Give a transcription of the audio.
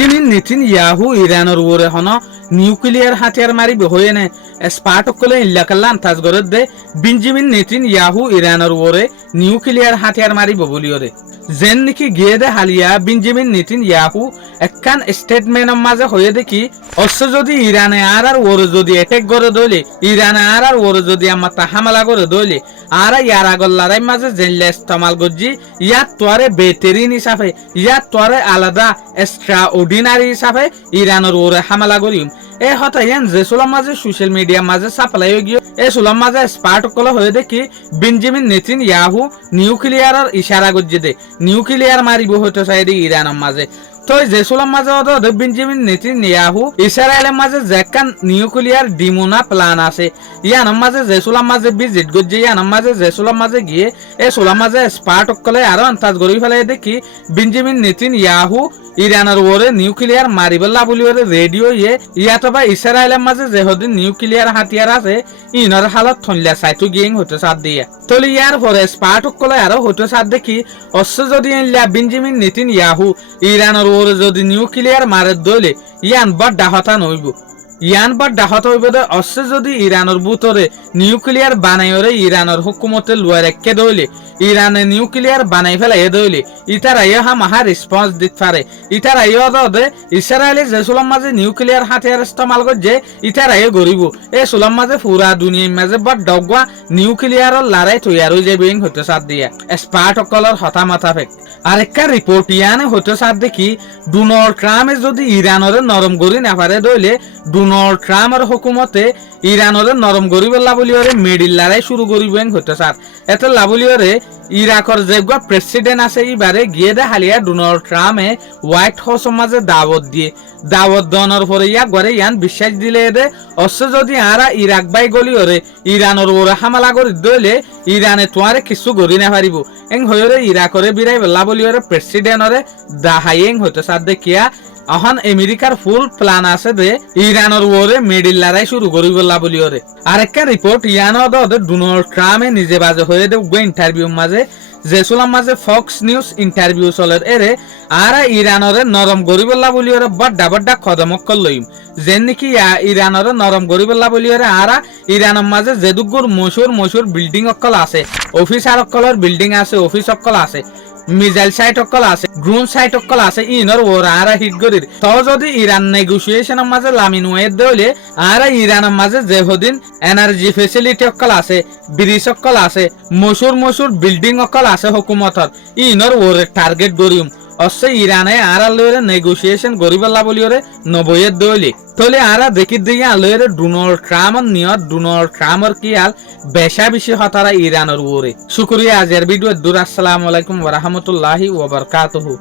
Benjamin Netanyahu ইরানের ওরে হন নিউক্লিয়ার হাতিয়ার মারিব হয়ে নে স্পাটকলে ইল্লাকাল্লা আন্তাজ গরদ দে বেঞ্জামিন নেতানিয়াহু ইরানের ওরে নিউক্লিয়ার হাতিয়ার মারিব বলিওরে যেন নাকি গিয়ে দে হালিয়া বেঞ্জামিন নেতানিয়াহু একখান স্টেটমেন্টের মাঝে হয়ে দেখি অবশ্য যদি ইরানে আর ওরে যদি অ্যাটাক করে দইলে ইরানে আর ওরে যদি আমাতা হামলা করে দইলে আর ইয়ার আগর লড়াই মাঝে জেনলে ইস্তেমাল গজি ইয়াত তোয়ারে বেহতরিন হিসাবে ইয়াত তোয়ারে আলাদা এক্সট্রা অর্ডিনারি হিসাবে ইরানের ওরে হামলা করিম এ হতা ইয়ান যে সুলাম মাঝে সোশ্যাল মিডিয়া মাঝে সাপ্লাই হয়ে গিয়ে এ সুলাম মাঝে স্পার্ট কলা হয়ে দেখি বেঞ্জামিন নেতানিয়াহু নিউক্লিয়ারের ইশারা গজি দে নিউক্লিয়ার মারিব হইতে চাইদি ইরানের মাঝে তো যে সুলাম মাঝে বেঞ্জামিন নেতানিয়াহু ইসরায়েলের মাঝে যেখান নিউক্লিয়ার ডিমোনা প্ল্যান আছে ইয়ানোর মাঝে যে সুলাম মাঝে ভিজিট গজি ইয়ানোর মাঝে যে সুলাম মাঝে গিয়ে এ সুলাম মাঝে স্পার্ট কলে আরো আন্তাজ গড়ি ফেলে দেখি বেঞ্জামিন নেতানিয়াহু ইরানের ওরে নিউক্লিয়ার মারিবল্লা বলি ওরে রেডিও ইয়াতো বা ইসরায়েলের মাঝে যে হদিন নিউক্লিয়ার হাতিয়ার আছে ইনর হালত থনলিয়া সাইটু গিং হতে সাথ দিয়া তলি ইয়ার পরে স্পার্ট কলে আরো হতে সাথ দেখি অশ্ব যদি ইনলা বেঞ্জামিন নেতানিয়াহু ইরানের ওরে যদি নিউক্লিয়ার মারে দইলে ইয়ান বড় ডাহতা নইব ইয়ান বা ডাহত হইব দে অশ্ব যদি ইরানের বুতরে নিউক্লিয়ার বানাইরে ইরানের হুকুমতে লুয়ার একে দইলে ইরানে নিউক্লিয়ার বানাই ফেলাই দইলে ইতারা ইহা মাহা রেসপন্স দিতে পারে ইতারা ইহ দে ইসরায়েলি যে সুলাম মাঝে নিউক্লিয়ার হাতিয়ার ইস্তেমাল করছে ইতারা ইয়ে গরিব এ সুলাম মাঝে পুরা দুনিয়ার মাঝে বড় ডগা নিউক্লিয়ারের লড়াই তৈয়ার হয়ে যাবে হতে সাথ দিয়া স্পার্ট অকলর হতা মাথা ফেক আরেকটা রিপোর্ট ইয়ানে হতে সাথ দেখি ডোনাল্ড ট্রাম্পে যদি ইরানের নরম গড়ি না পারে দইলে ডোনাল্ড ট্রাম্পের হুকুমতে ইরানের নরম গরিব লাবলিওরে মেডিল লড়াই শুরু করিব হতে সার এত লাবলিওরে ইরাকর যে প্রেসিডেন্ট আছে এবারে গিয়ে দে হালিয়া ডোনাল্ড ট্রাম্পে হোয়াইট হাউস মাঝে দাওয়াত দিয়ে দাওয়াত দেওয়ার পরে ইয়া ঘরে ইয়ান বিশ্বাস দিলে দে অশ্ব যদি আরা ইরাক বাই গলিওরে ইরানের ওরে হামলা করে দইলে ইরানে তোমারে কিছু গড়ি না পারিব এং হইরে ইরাকরে বিরাই লাবলিওরে প্রেসিডেন্টরে দাহাইং হতে সার দেখিয়া এখন আমেরিকার ফুল প্ল্যান আছে দে ইরানের ওরে মেডিল লড়াই শুরু করিব লাবলিওরে আরেকটা রিপোর্ট ইয়ানো দে ডোনাল্ড ট্রাম্পে নিজে বাজে হয়ে দে ইন্টারভিউ মাঝে যে সুলাম মাঝে ফক্স নিউজ ইন্টারভিউ চলের এরে আর ইরানরে নরম গরিবল্লা বলিওরে বড্ডা বড্ডা কদমক লইম যেন নাকি ইরানরে নরম গরিবল্লা বলিওরে আর ইরানের মাঝে যেদুগুর মশুর বিল্ডিং অকল আছে অফিসার অকলের বিল্ডিং আছে অফিস অকল আছে মিসাইল সাইট অকল আছে ড্রোন সাইট অকল আছে ইনর ওরা আর হিট গরির তো যদি ইরান নেগোসিয়েশনের মাঝে লামিন ওয়েদ দইলে আর ইরানের মাঝে যে হদিন এনার্জি ফেসিলিটি অকল আছে ব্রিজ অকল আছে মশুর বিল্ডিং অকল আছে হুকুমতর ইনর ওরে টার্গেট গরিম অবশ্য ইরানে আর আলোরে নেগোসিয়েশন গরিবল্লা বলিওরে নবয়ের দইলে তলে আর দেখি দিয়ে আলোরে ডোনাল্ড ট্রাম্পের নিয়ত ডোনাল্ড ট্রাম্পের কি আল বেশা বেশি হতারা ইরানের ওরে শুকরিয়া আজের ভিডিও দূর আসসালামু আলাইকুম ওয়া রাহমাতুল্লাহি ওয়া বারাকাতুহু।